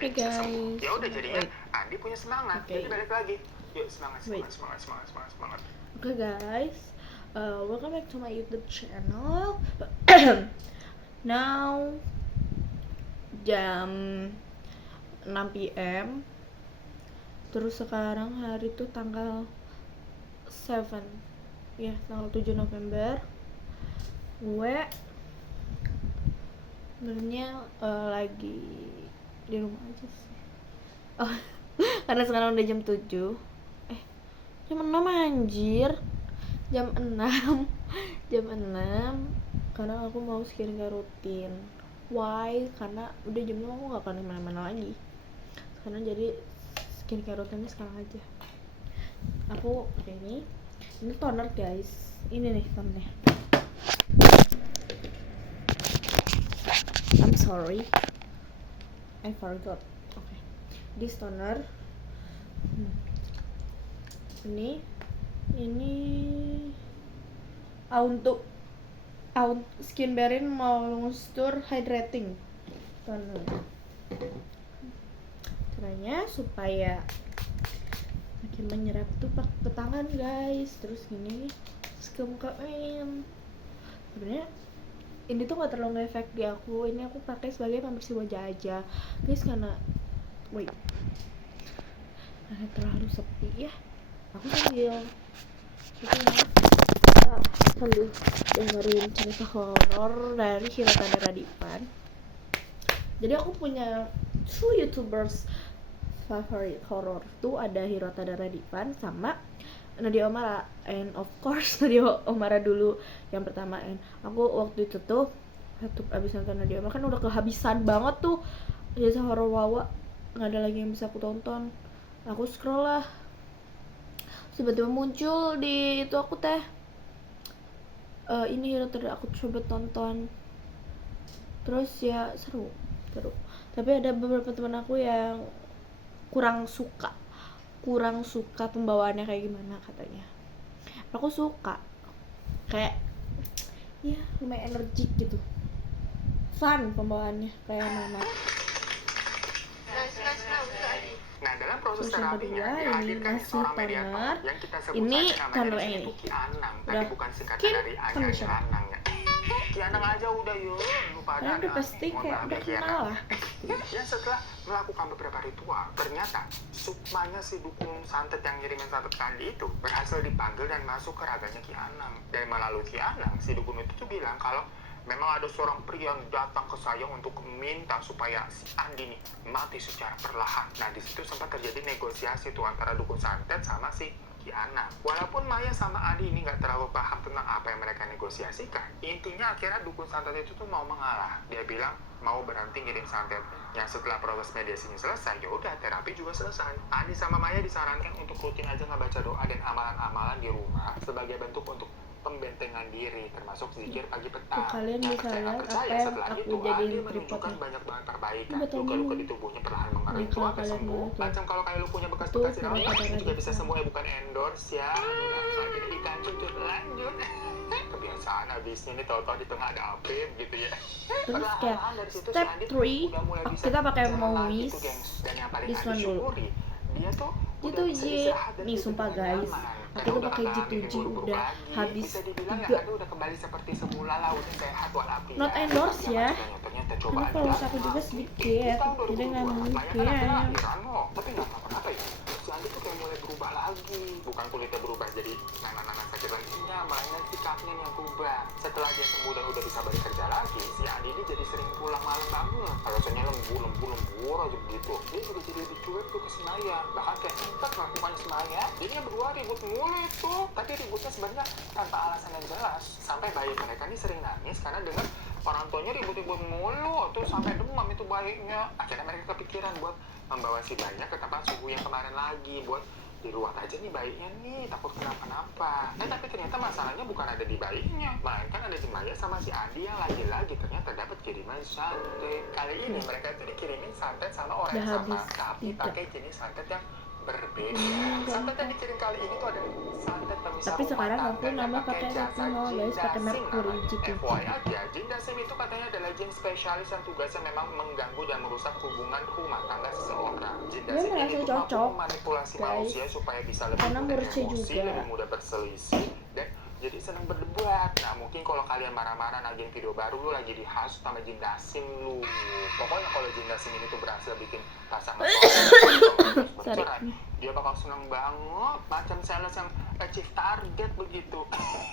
Andi bisa sembuh. guys. Ya udah jadinya Andi punya semangat. Jadi balik lagi. Yuk semangat. Okay guys, welcome back to my YouTube channel. Now jam 6 PM. Terus sekarang hari itu tanggal 7 ya, tanggal 7 November. Gue sebenarnya lagi di rumah aja sih. Oh, karena sekarang udah jam 7. Jam 6 anjir. Jam 6. Jam 6 karena aku mau skincare rutin. Why? Karena udah jam 6 aku gak akan kemana-mana lagi. Sekarang jadi skincare rutinnya sekarang aja. Aku pakai ini toner guys. Ini nih tonernya. I'm sorry, I forgot. Okay, this toner. Ini untuk Skin Barrier Moisture Hydrating toner. Caranya supaya makin menyerap tuh ke tangan guys. Terus gini, ke muka. Sebenarnya ini tuh nggak terlalu ngefek di aku. Ini aku pakai sebagai pembersih wajah aja guys, karena terlalu sepi ya. Aku sambil dengerin cerita horor dari Hirotane Radipan. Jadi aku punya 2 YouTubers favorit horor tuh, ada Hirotane Radipan sama Nadia Oomara. And of course Nadia Oomara dulu yang pertama. And aku waktu itu tuh abis nonton Nadia Oomara kan udah kehabisan banget tuh jasa horor Wawa, nggak ada lagi yang bisa aku tonton. Aku scroll lah, tiba-tiba muncul di itu aku ini Hirotane, aku coba tonton. Terus ya seru. Tapi ada beberapa teman aku yang kurang suka pembawaannya kayak gimana katanya. Aku suka, kayak ya lumayan energik gitu, fun pembawaannya kayak mana. Nah, dalam proses terapinya ini dihadirkan seorang mediator yang kita sebut ini namanya di sini Ki Anang. Tapi bukan singkatan dari Anya Ki Anang ya. Ki Anang aja udah yuk, lupa ada pasti kayak udah kenal lah. Ya setelah melakukan beberapa ritual, ternyata sukmanya si dukun santet yang ngirimin santet Kandi itu berhasil dipanggil dan masuk ke raganya Ki Anang. Dan melalui Ki Anang, si dukun itu tuh bilang kalau memang ada seorang pria yang datang ke saya untuk meminta supaya si Andi nih mati secara perlahan. Nah, di situ sempat terjadi negosiasi tuh antara dukun santet sama si Ki Anang. Walaupun Maya sama Andi ini nggak terlalu paham tentang apa yang mereka negosiasikan, intinya akhirnya dukun santet itu tuh mau mengalah. Dia bilang mau berhenti ngirim santet. Yang setelah proses mediasinya selesai, ya udah terapi juga selesai. Andi sama Maya disarankan untuk rutin aja ngebaca doa dan amalan-amalan di rumah sebagai bentuk untuk pembentengan diri, termasuk zikir pagi petang. Kalian bisa lihat apa yang aku jadiin menunjukkan banyak banget perbaikan. Luka-luka di tubuhnya perlahan mengeruh itu akan sembuh. Macam kalau kayak lu punya bekas-bekas jerawat, itu juga bisa sembuh ya, bukan endorse ya. Jadi dilanjut lanjut. Kebiasaan habisnya nih, tahu-tahu di tengah ada Apip gitu ya. Terus kayak step 3 kita pakai Mois this one dulu. Dia tuh gitu nih, sumpah guys, aku tuh pakai G2G udah habis 3. Udah kembali seperti semula lah, udah sehat walafiat. Not endorse ya, karena followers aku juga sedikit, jadi nggak mungkin. Tapi nggak apa-apa ya, si Andi tuh kayak mulai berubah lagi. Bukan kulitnya berubah jadi nana-nana sakit laginya, malah sikapnya yang berubah. Setelah dia sembuh dan udah bisa balik kerja lagi, si Andi ini jadi sering pulang malam banget. Alasannya lembur aja begitu. Dia juga jadi lebih cuek tuh ke si Maya. Bahkan kayak sempat melakukan si Maya, jadinya berdua ribut mulu itu. Tapi ributnya sebenarnya tanpa alasan yang jelas. Sampai bayi mereka ini sering nangis karena dengar orang tuanya ribut-ribut mulu, tuh sampai demam itu bayinya. Akhirnya mereka kepikiran buat membawa si bayinya ke tempat suhu yang kemarin lagi, buat diruat aja nih bayinya nih, takut kenapa-napa. Tapi ternyata masalahnya bukan ada di bayinya, melainkan ada di Maya sama si Andi yang lagi-lagi ternyata dapat kiriman santet. Kali ini mereka itu dikirimin santet sama orang yang sama, tapi pakai jenis santet yang berbeda. Gampang. Santet yang dikirim kali ini tuh ada santet pemisah Tapi rumah sekarang tangga aku yang nambah pakai jasa retinol, guys, pakai Jindasim merkuri namanya. GTG. FYI aja, Jindasim itu katanya adalah jin spesialis yang tugasnya memang mengganggu dan merusak hubungan rumah tangga seseorang. Jindasim merasa ini tuh mampu cocok, memanipulasi guys. manusia supaya bisa lebih Karena mudah murci emosi, juga. lebih mudah berselisih, dan jadi seneng berdebat. Nah mungkin kalau kalian marah-marah nagih video baru lu lagi dihasut sama Jindasim lu. Pokoknya kalau Jindasim ini tuh berhasil bikin pasangan Sorry. bercerai, dia bakal seneng banget, macam sales yang achieve target begitu.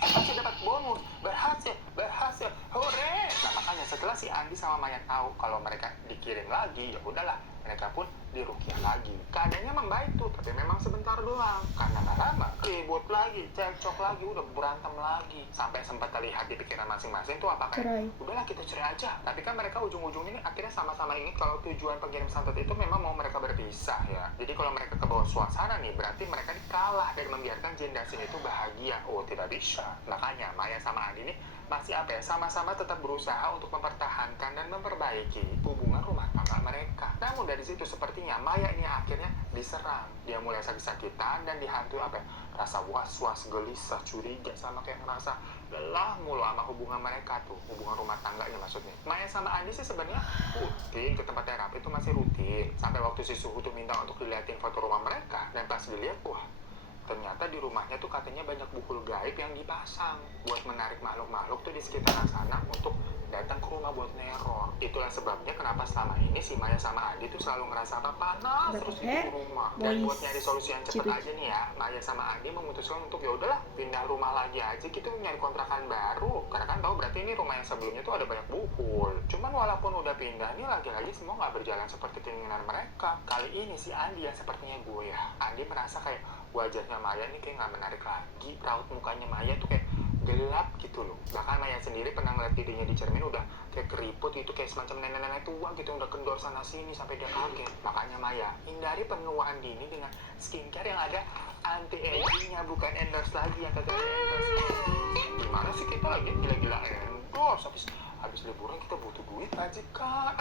Pasti dapat bonus, berhasil, hore. Nah makanya setelah si Andi sama Maya tahu kalau mereka dikirim lagi, ya udahlah, mereka pun diruqyah lagi. Keadaannya membaik tuh, tapi memang sebentar doang. Karena nggak lama, ribut lagi, cekcok lagi, udah berantem lagi. Sampai sempat terlihat di pikiran masing-masing tuh apakah Cerai. udahlah kita cerai aja. Tapi kan mereka ujung-ujungnya nih akhirnya sama-sama ingat kalau tujuan pengirim santet itu memang mau mereka berpisah ya. Jadi kalau mereka ke bawah suasana nih, berarti mereka kalah dan membiarkan Jindasim itu bahagia. Oh tidak bisa. Makanya Maya sama Andi nih masih apa ya, sama-sama tetap berusaha untuk mempertahankan dan memperbaiki hubungan rumah tangga mereka. Namun dari situ sepertinya Maya ini akhirnya diserang. Dia mulai sakit-sakitan dan dihantui apa ya, rasa was-was, gelisah, curiga, sama kayak ngerasa lelah mulu sama hubungan mereka tuh, hubungan rumah tangganya maksudnya. Maya sama Andi sih sebenarnya rutin ke tempat terapi itu masih rutin. Sampai waktu si Suhu tuh minta untuk dilihatin foto rumah mereka, dan pas dilihat, wah ternyata di rumahnya tuh katanya banyak buku gaib yang dipasang buat menarik makhluk-makhluk tuh di sekitaran sana untuk datang ke rumah buat neror. Itulah sebabnya kenapa selama ini si Maya sama Andi tuh selalu ngerasa apa panas terus di rumah. Dan buat nyari solusi yang cepet aja nih ya, Maya sama Andi memutuskan untuk ya udahlah pindah rumah lagi aja gitu, nyari kontrakan baru. Karena kan tahu berarti ini rumah yang sebelumnya tuh ada banyak buhul. Cuman walaupun udah pindah nih, lagi-lagi semua nggak berjalan seperti keinginan mereka. Kali ini si Andi yang sepertinya gue ya, Andi merasa kayak wajahnya Maya ini kayak nggak menarik lagi. Raut mukanya Maya tuh kayak gelap gitu loh. Bahkan Maya sendiri pernah ngeliat dirinya di cermin udah kayak keriput itu, kayak semacam nenek-nenek tua gitu, udah kendor sana sini sampai dia kaget. Makanya Maya hindari penuaan dini dengan skincare yang ada anti agingnya, bukan endorse lagi yang kagak endorse. Gimana sih kita lagi gila-gila endorse, habis liburan kita butuh duit majikan.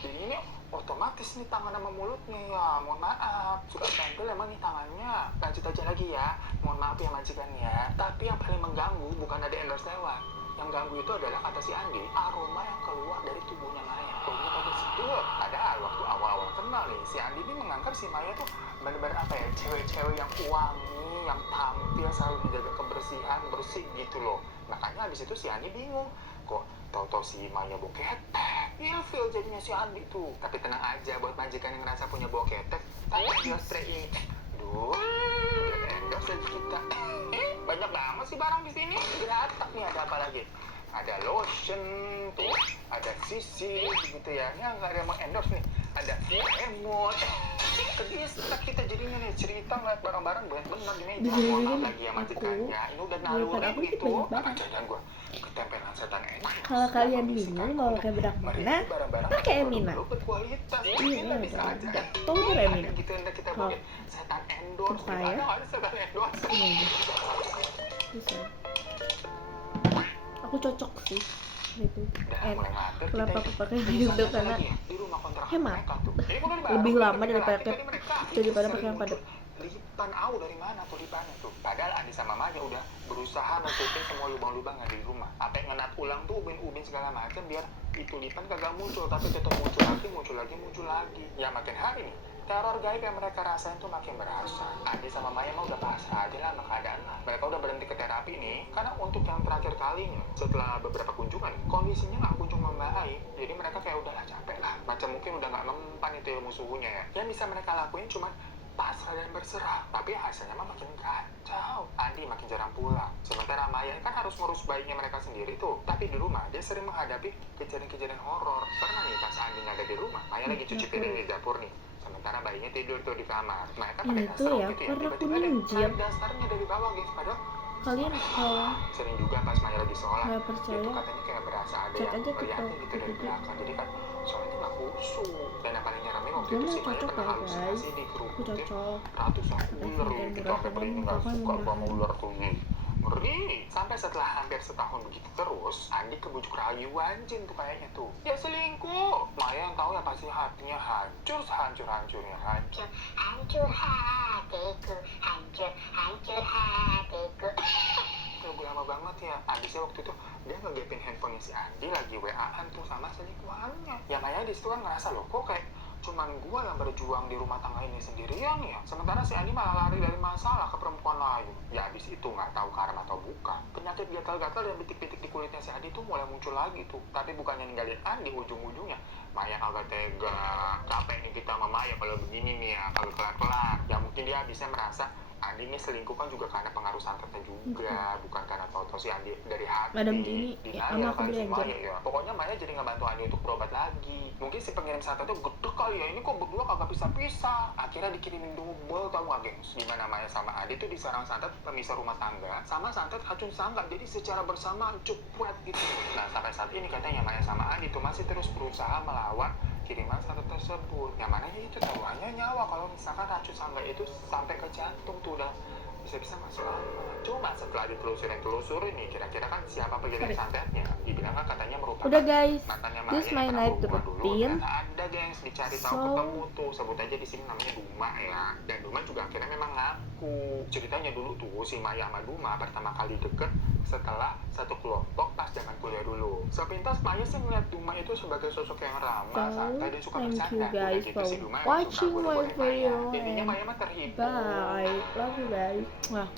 Jadi ini otomatis nih tangan sama mulutnya ya, mohon maaf, suka tempel emang nih tangannya. Lanjut aja lagi ya, mohon maaf ya majikan ya. Tapi yang paling mengganggu bukan ada endorse lewat, yang ganggu itu adalah kata si Andi, aroma yang keluar dari tubuhnya Maya. Tubuhnya kagak sedul. Padahal waktu awal-awal kenal nih, si Andi ini menganggap si Maya tuh bener-bener apa ya, cewek-cewek yang wangi, yang tampil selalu menjaga kebersihan, bersih gitu loh. Makanya habis itu si Andi bingung, kok tau-tau si Maya bau ketek, ilfil jadinya si Andi tuh. Tapi tenang aja, buat majikan yang ngerasa punya bau ketek, tanya dia spray ini. Duh, udah endorse lagi kita. Banyak banget sih barang di sini. Geratak nih, ada apa lagi? Ada lotion tuh, ada sisir gitu ya. Ini nggak ada yang mau endorse nih. Ada emot. Kedistak kita jadinya nih, cerita ngeliat barang-barang banyak bener di meja. Mohon maaf lagi ya majikannya, ini udah naluri begitu. Apa jangan gue ketempelan setan ini. Kalau kalian bingung mau pakai bedak mana, pakai Emina. Iya, bisa aja. Tahu tuh Emina. Gitu kita buat setan endorse. Supaya Ada setan endorse. ini aja. Bisa. Aku cocok sih gitu. Kenapa aku pakai gitu, karena hemat, lebih lama daripada pakai yang padat. Lipan dari mana tuh lipannya tuh? Padahal Andi sama Maya udah berusaha nutupin semua lubang-lubang yang ada di rumah. Apa yang ngenat ulang tuh ubin-ubin segala macam biar itu lipan kagak muncul, tapi tetap muncul lagi. Ya makin hari nih, teror gaib yang mereka rasain tuh makin berasa. Andi sama Maya mah udah pasrah aja lah sama keadaan. Mereka udah berhenti ke terapi nih, karena untuk yang terakhir kalinya setelah beberapa kunjungan, kondisinya nggak kunjung membaik. Jadi mereka kayak udahlah capek lah. Macam mungkin udah nggak mempan itu ilmu suhunya ya. Yang bisa mereka lakuin cuma pasrah dan berserah, tapi hasilnya mah makin kacau. Andi makin jarang pulang, sementara Maya kan harus ngurus bayinya mereka sendiri tuh. Tapi di rumah dia sering menghadapi kejadian-kejadian horor. Pernah nih pas Andi nggak ada di rumah, Maya lagi cuci piring di dapur nih, sementara bayinya tidur tuh di kamar. Maya kan pakai Itu daster ya, gitu ya, karena tiba-tiba ada kunjil. dasternya dari bawah guys. Padahal Kalian kalau sering juga pas Maya lagi sholat, nggak itu percaya, katanya kayak berasa ada cek yang aja ke melihatnya gitu dari YouTube. belakang. Jadi kan sholatnya nggak khusyuk. Dan yang paling nyeramnya waktu Gue itu mah sih Maya cocok pernah ya, halusinasi guys. di Aku kerupuknya cocok. ratusan ular Makin gitu, murah sampai kan, belinya murah nggak kan, suka murah sama kan. ular tuh. Ngeri. Sampai setelah hampir setahun begitu terus, Andi kebujuk rayu anjing tuh kayaknya tuh. Ya selingkuh. Maya yang tahu ya pasti hatinya hancur sehancur-hancurnya. Hancur, hancur hatiku, hancur, hancur hatiku. Lagu lama banget ya. Abisnya waktu itu dia ngegapin handphonenya si Andi lagi WA-an tuh sama selingkuhannya. Ya Maya di situ kan ngerasa loh kok kayak cuman gua yang berjuang di rumah tangga ini sendirian ya. Sementara si Andi malah lari dari masalah ke perempuan lain. Ya abis itu nggak tahu karena atau bukan. Penyakit gatal-gatal dan bitik-bitik di kulitnya si Andi tuh mulai muncul lagi tuh. Tapi bukannya ninggalin Andi ujung-ujungnya. Maya kagak tega. Capek nih kita sama Maya kalau begini nih ya. Kalau kelar-kelar. Ya mungkin dia bisa merasa Andi ini selingkuh kan juga karena pengaruh santetnya juga, bukan karena tahu-tahu si Andi dari hati. Madam Tini, ya, sama aku kali si belajar. Maya ya. Pokoknya Maya jadi ngebantu Andi untuk berobat lagi. Mungkin si pengirim santet itu gede kali ya, ini kok berdua kagak bisa-pisah. Akhirnya dikirimin double, tau gak gengs? Dimana Maya sama Andi tuh diserang santet pemisah rumah tangga, sama santet racun sangga. Jadi secara bersamaan cepet gitu. Nah sampai saat ini katanya Maya sama Andi tuh masih terus berusaha melawan kiriman santet tersebut. Yang mana ya itu taruhannya nyawa kalau misalkan racun sangga itu sampai ke jantung tuh udah bisa-bisa masuk akal. Cuma setelah ditelusurin nih kira-kira kan siapa pengirim santetnya, dibilang kan katanya merupakan Udah guys, mantannya Maya this yang my pernah night berhubungan dulu. routine. Ternyata ada gengs dicari tahu So- ketemu tuh, sebut aja di sini namanya Duma ya. Dan Duma juga akhirnya memang ngaku. Ceritanya dulu tuh si Maya sama Duma pertama kali deket setelah satu kelompok pas zaman kuliah dulu. Sepintas Maya sih ngeliat Duma itu sebagai sosok yang ramah, So, santai dan suka thank bercanda. you Udah guys gitu for si Duma watching suka my goda-godain Maya. video Intinya and Maya mah terhibur. bye. Love you guys. Mwah.